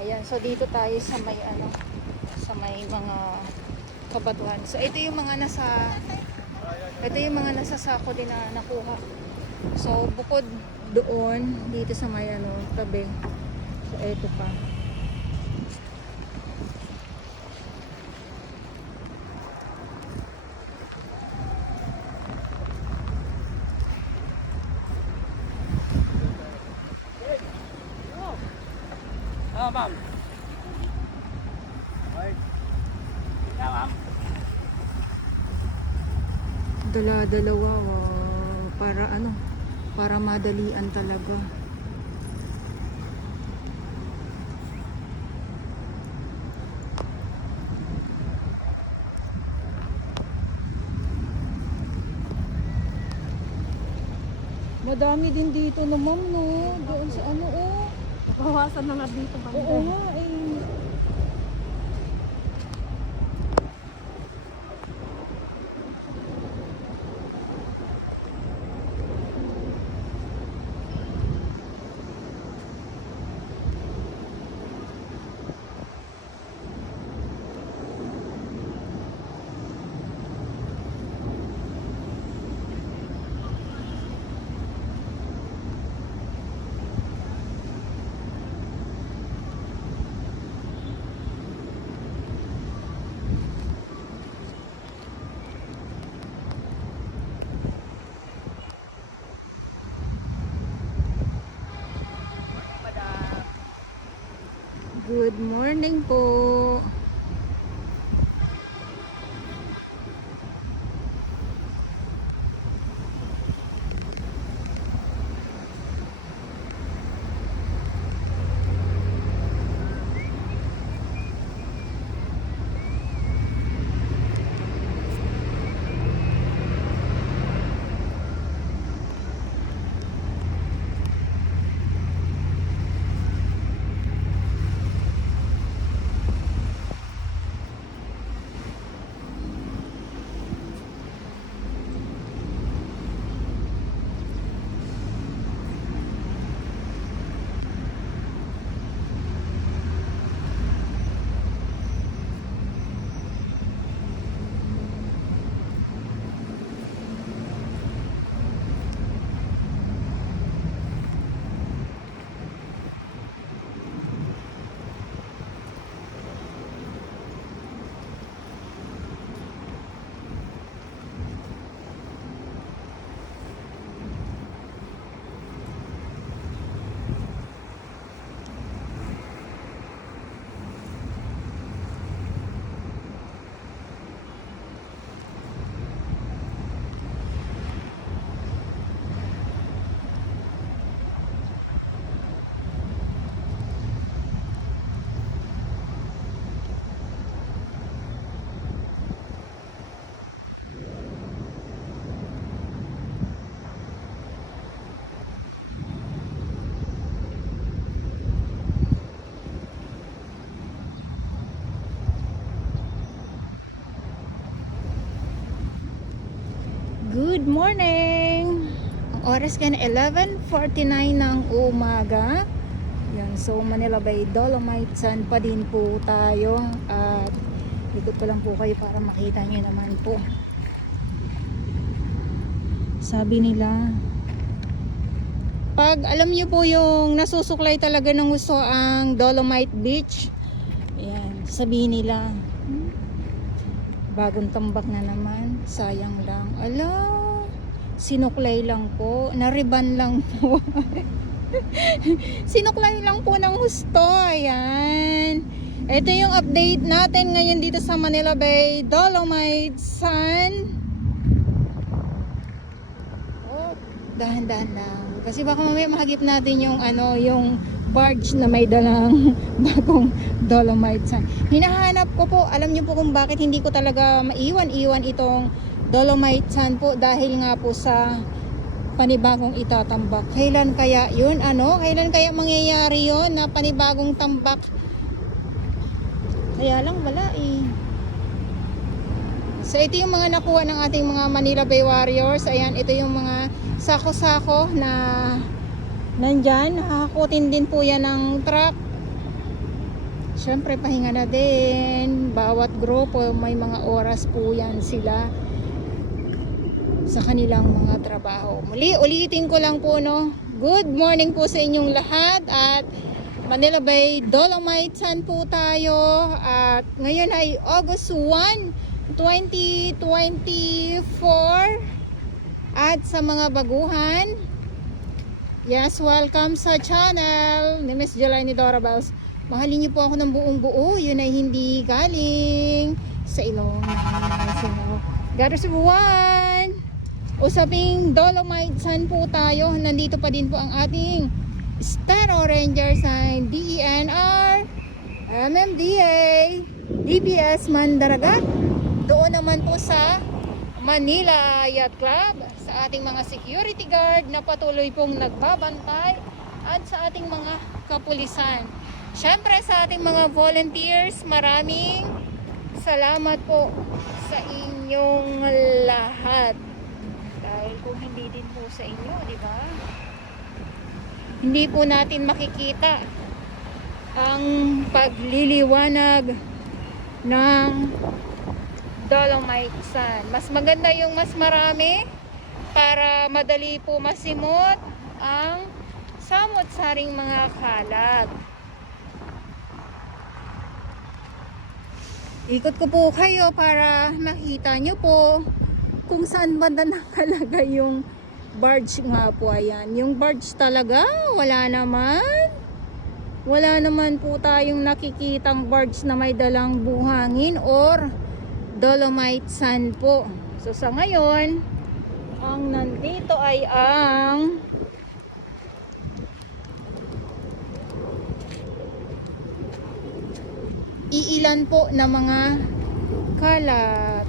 Ayan, so dito tayo sa may ano, sa may mga kabatuhan. So ito yung mga nasa sako din na nakuha. So bukod doon, dito sa may ano, tabi. So ito pa. Ma'am. Ma'am. Dala-dalawa, para ano, para madalian talaga. Madami din dito na ma'am, no? Doon sa ano, oh. Bawasan na nga dito banda. Oo nga, eh. Good morning po. Good morning! Ang oras ka na 11:49 ng umaga. Yan, so Manila Bay Dolomite Sand pa din po tayo. At ikot ko lang po kayo para makita nyo naman po. Sabi nila, pag alam nyo po yung nasusuklay talaga ng gusto ang Dolomite Beach, ayan, sabihin nila, bagong tambak na naman, sayang lang. Ala, sinuklay lang po, nariban lang po. Sinuklay lang po ng husto. Ayan, ito yung update natin ngayon dito sa Manila Bay Dolomite Sand. Oh, dahan-dahan lang kasi baka mamaya mahagip natin yung ano, yung barge na may dalang bagong Dolomite Sand. Hinahanap ko po, alam niyo po kung bakit hindi ko talaga maiwan-iwan itong Dolomite Sand po, dahil nga po sa panibagong itatambak. Kailan kaya yun? Ano? Kailan kaya mangyayari yun na panibagong tambak? Kaya lang wala eh. So ito yung mga nakuha ng ating mga Manila Bay Warriors. Ayan, ito yung mga sako-sako na nandyan. Nakakutin din po yan ng truck. syempre pahinga na din. Bawat grupo may mga oras po yan sila sa kanilang mga trabaho. Muli, ulitin ko lang po, no. Good morning po sa inyong lahat at Manila Bay Dolomite Sun po tayo at ngayon ay August 1, 2024 at sa mga baguhan, yes, welcome sa channel ni Miss Jelani Dora Bells. Mahalin niyo po ako ng buong buo, yun ay hindi galing sa ilong ng God is one. Usaping Dolomite Sun po tayo. Nandito pa din po ang ating Star Ranger sign DENR, MMDA, DPS Mandaragat. Doon naman po sa Manila Yacht Club, sa ating mga security guard na patuloy pong nagbabantay at sa ating mga kapulisan. Syempre sa ating mga volunteers, maraming salamat po sa inyong lahat. Dahil kung hindi din po sa inyo, di ba? Hindi po natin makikita ang pagliliwanag ng Dolomite Sun. Mas maganda yung mas marami para madali po masimot ang samot-saring mga kalat. Ikot ko po kayo para makita nyo po kung saan banda nakalagay yung barge nga po. Ayan, yung barge talaga wala naman. Wala naman po tayong nakikitang barge na may dalang buhangin or Dolomite Sun po. So sa ngayon, ang nandito ay ang iilan po na mga kalat.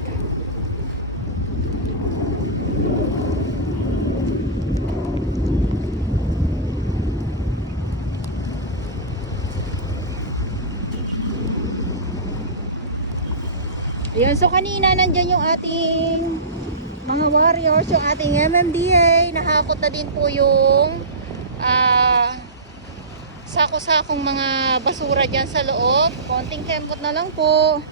Ayan, so kanina nandyan yung ating mga warriors, yung ating MMDA. Nahakot na din po yung sako-sakong mga basura dyan sa loob. Konting kembot na lang po.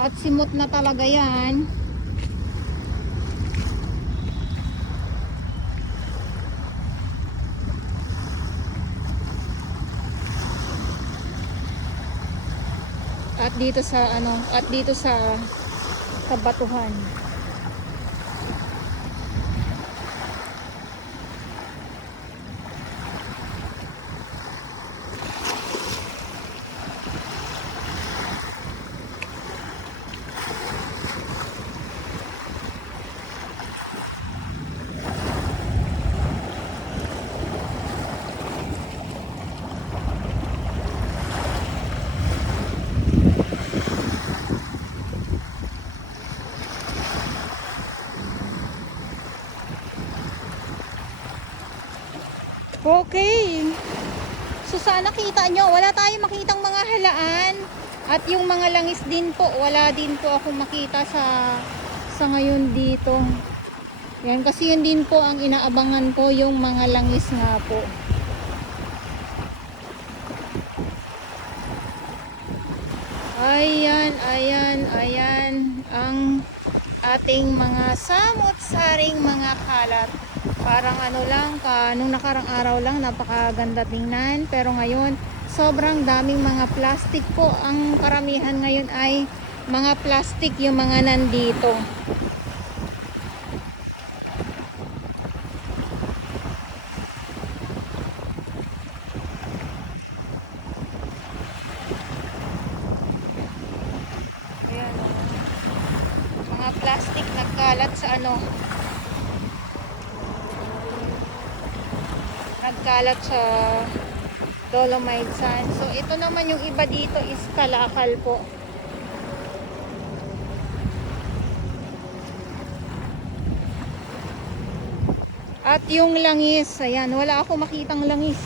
At simot na talaga yan. At dito sa batuhan. Okay. So sana kita nyo, wala tayong makitang mga halaan. At yung mga langis din po, wala din po ako makita sa ngayon dito. Yan, kasi yun din po ang inaabangan ko, yung mga langis nga po. Ayan, ayan, ayan ang ating mga samot-saring mga kalat. Parang ano lang, nung nakarang araw lang napakaganda tingnan, pero ngayon sobrang daming mga plastic po. Ang karamihan ngayon ay mga plastic yung mga nandito. Ayan, mga plastic nagkalat sa nagkalat sa Dolomite Sun. So ito naman yung iba dito is kalakal po. At yung langis, ayan, wala ako makitang langis.